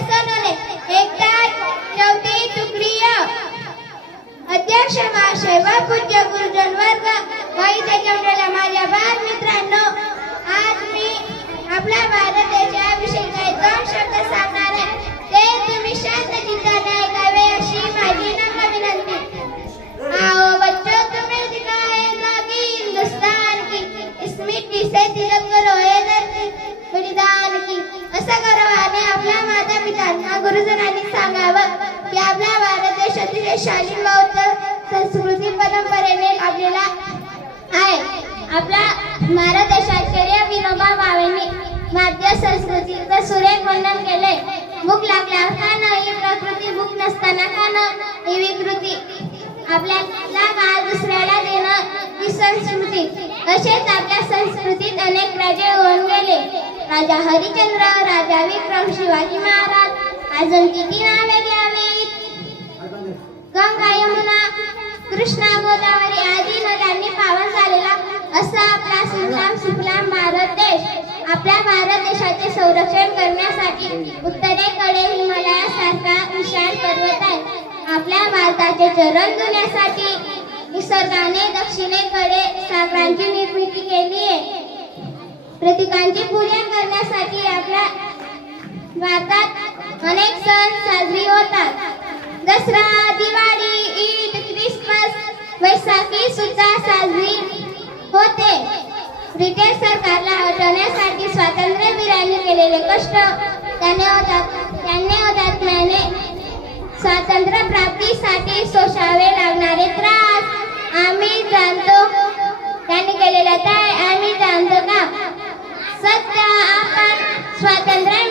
सोनवणे एकदा शेवटी तुकडीय अध्यक्ष महाशय व पूज्य गुरुजन वर्ग व इथे जमलेल्या माझ्या बाल मित्रांनो, आज मी आपल्या भारत देशाविषयी काही 2 शब्द सांगणार आहे. ते तुम्ही शांत चित्ताने ऐकावे अशी माझी नम्र विनंती. आओ बच्चों, तुम्हें दिखाए ना कि हिंदुस्तान की इस मिट्टी से तिलक करो हे धरती बलिदान की. असं गौरवाने आपल्या माता पितांना गुरुजनांनी सांगावं की आपला भारत देश अतिशय शालीन व संस्कृती परंपरेने लाभलेला आहे. आपला भारत देशाचे विनोबा भावेंनी भारतीय संस्कृतीचं सुरेख वर्णन केले. भूक लागल्यावर खाणं ही प्रकृती, भूक नसताना खाणं ही विकृती, आपल्याला काळ दुसऱ्याला देणं ही संस्कृती. असेच आपल्या संस्कृतीत अनेक राजे होऊन गेले. राजा हरिश्चंद्र, राजा विक्रम, शिवाजी महाराज, अजून किती नावे घ्यावीत. गंगा, यमुना, कृष्णा, गोदावरी आदी नद्यांनी पावन झालेला असा आपला सुजलाम सुफलाम भारत देश. आपल्या भारत देशाचे संरक्षण करण्यासाठी उत्तरेकडे हिमालयासारखा विशाल पर्वत आहे. आपल्या भारताचे चरण धुण्यासाठी निसर्गाने दक्षिणेकडे सागरांची निर्मिती केली आहे. प्रतीकांची पूजा करण्यासाठी आपल्या भारतात अनेक सण साजरी होतात. दसरा, दिवाळी, ईद, ख्रिसमस, वैशाखी सुद्धा साजरी होते. ब्रिटिश सरकारला हटवण्यासाठी स्वातंत्र्यवीरांनी केलेले कष्ट, त्यांनी हुतात्म्याने स्वातंत्र्य प्राप्तीसाठी सोसावे लागणारे त्रास आम्ही जाणतो. त्यांनी केलेला त्याग आम्ही जाणतो का? सध्या आपण स्वातंत्र्य